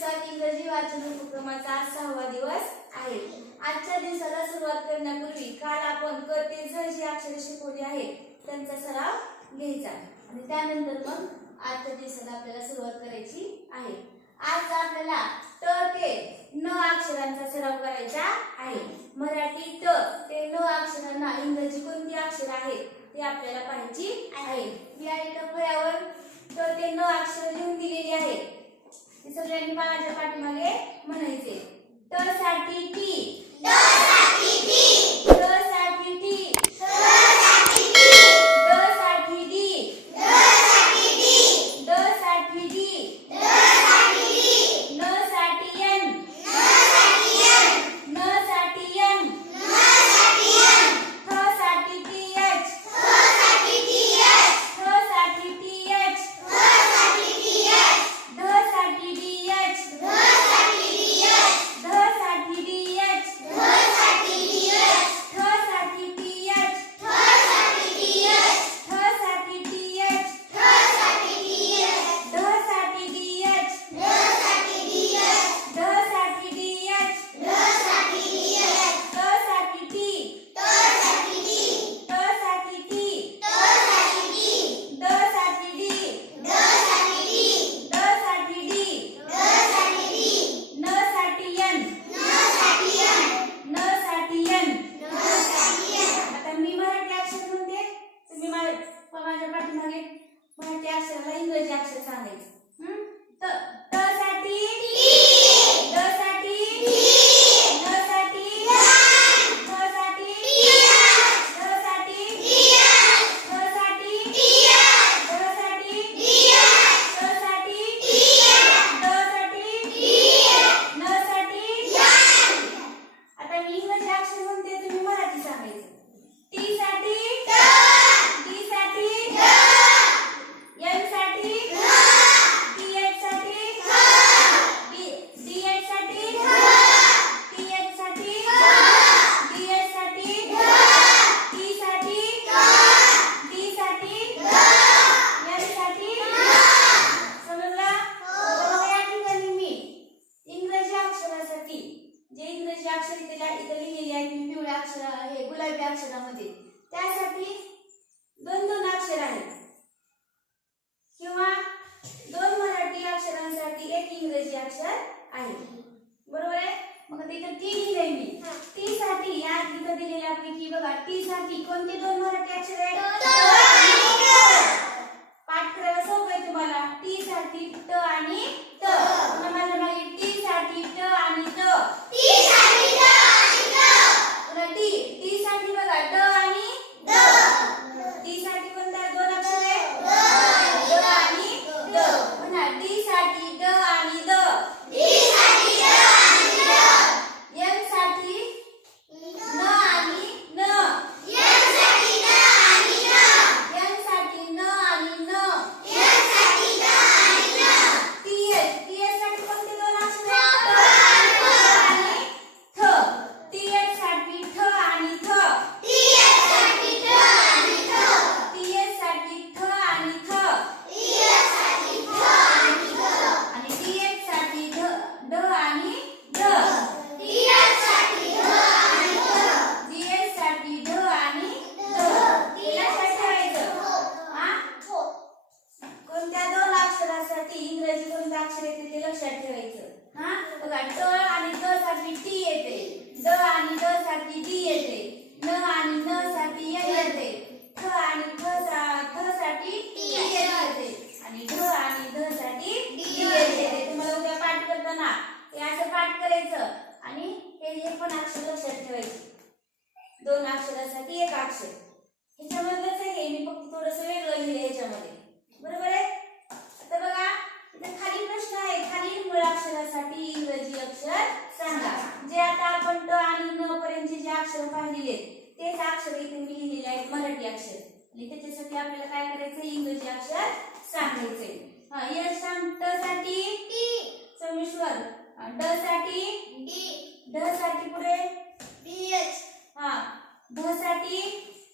दिवसात इंग्रजी वाचन उपक्रमाचा आज सहावा दिवस आहे. आजच्या दिवसाला सुरुवात करण्यापूर्वी काल आपण क ते झ जी अक्षरे शिकवली आहेत. त्यांचा सराव घ्यायचा आणि त्यानंतर मग आजच्या दिवसाला आपल्याला सुरुवात करायची आहे. आज आपल्याला ट ते न अक्षरांचा सराव करायचा आहे. मराठी ट ते न अक्षरांना इंग्रजी कोणती अक्षर आहेत ते आपल्याला पाहायची आहे. या एका फळ्यावर ट ते न अक्षर लिहून दिले अक्षर इथे लिहिलेली आहेत मी पिवळ्या अक्षर हे गुलाबी अक्षरामध्ये. त्यासाठी दोन दोन अक्षर आहेत. किंवा दोन मराठी अक्षरांसाठी एक इंग्रजी अक्षर आहे. बरोबर आहे? मग तिथं टी लिहिलंय मी. टी साठी या तिथं दिलेल्यापैकी बघा टी साठी कोणते दोन मराठी अक्षर आहेत? पाठ करायला सोपं आहे तुम्हाला. टी साठी ट आणि त पुन्हा माझ्या मागे टी साठी ट आणि त पुन्हा टी टी साठी बघा ड आणि टी साठी कोणता दोन अक्षर आहे ड आणि द पुन्हा डी साठी ड आणि द एनसाठी न आणि न एनसाठी न आणि न टी एच टी एच साठी कोणते दोन अक्षर आहेत ट आणि थ टी एच साठी ठ आणि थ टी एच साठी ठ आणि थ आणि टी एच साठी ढ ढ आणि ध डी एच साठी ढ आणि ध हे लक्षात ठेवायचं हा कोणत्या दोन अक्षरासाठी इंग्रजी कोणतं अक्षर येते ते लक्षात ठेवायचं हा बघा ट आणि द साठी टी येते ड आणि ड साठी डी येते. न आणि न साठी एन येते. थ आणि थ साठी टी येते. आणि ढ आणि ध साठी डी येते. तुम्हाला उद्या पाठ करताना हे असं पाठ करायचं. आणि हे पण अक्षर लक्षात ठेवायचे. दोन अक्षरासाठी एक अक्षर. ह्याच्यामधलंच आहे मी फक्त थोडंसं वेगळं लिहिलं ह्याच्यामध्ये. बरोबर आहे? आता बघा इथे खाली प्रश्न आहे खालील मुळाक्षरासाठी इंग्रजी अक्षर सांगा. जे आता आपण ट आणि न अक्षर इथे मी लिहिलेले आहेत मराठी अक्षर. आणि त्याच्यासाठी आपल्याला काय करायचं इंग्रजी अक्षर सांगायचे हा यश सांग. ट. साठी सोमेश्वर ड साठी डी. ढ साठी पुढे. D H. हा ड साठी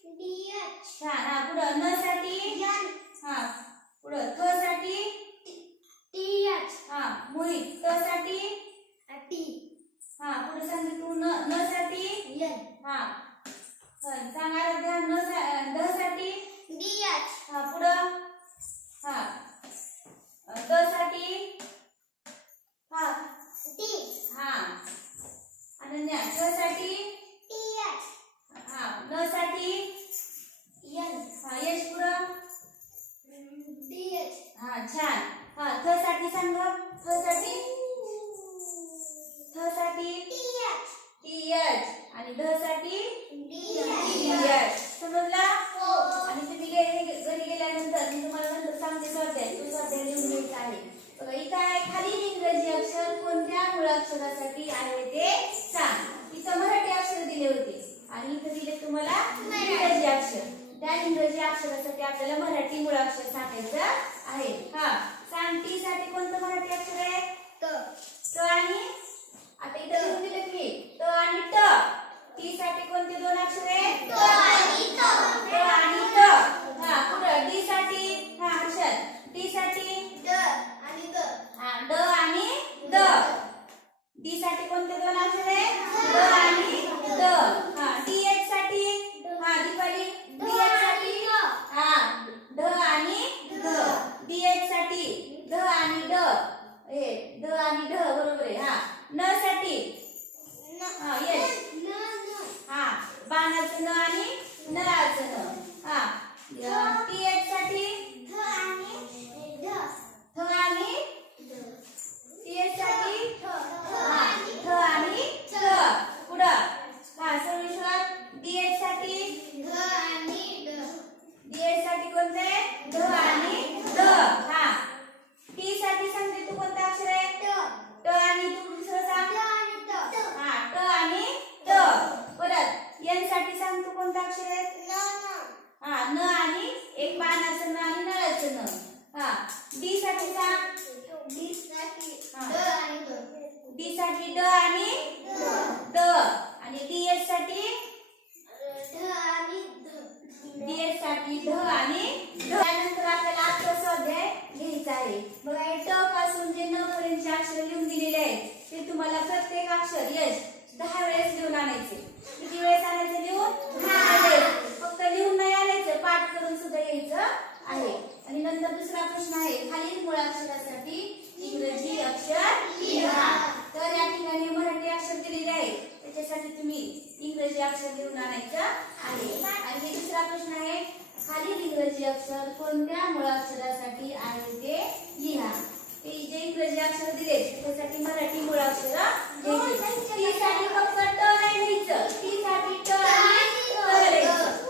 डी एच. छान. हा पुढं. न साठी यन हा पुढं. थ साठी टी. एच. हा मोहित त साठी टी. हा पुढे सांगितलं न. न साठी यन हा सांगा अध्या न द साठी? डी पुढं? हा. द हा. टी हा. आणि साठी? तुम्हाला इंग्रजी अक्षर. त्या इंग्रजी अक्षरासाठी आपल्याला मराठी मूळाक्षर सांगायचं आहे. हा. सांगती साठी कोणतं मराठी अक्षर आहे? त. आणि आता इथं लिहून दिलं की त आणि ट. टी साठी कोणते दोन अक्षर आहे पानाचं न आणि नळाचं न हा डी साठी सांग डी साठी ड आणि ड. आणि डी एससाठी? डी एससाठी ढ आणि त्यानंतर आपल्याला आजचा स्वाध्याय घ्यायचा आहे. बघा हे ट पासून जे न पर्यंतचे अक्षर लिहून दिलेले आहेत ते तुम्हाला प्रत्येक अक्षर यश दहा वेळेस आहे. आणि दुसरा प्रश्न आहे. खाली इंग्रजी अक्षर कोणत्या मूळ अक्षरासाठी आहे ते लिहा. ते जे इंग्रजी अक्षर दिले त्यासाठी मराठी मूळ अक्षर घ्यायची टी साठी फक्त ट आणि टी साठी ट आणि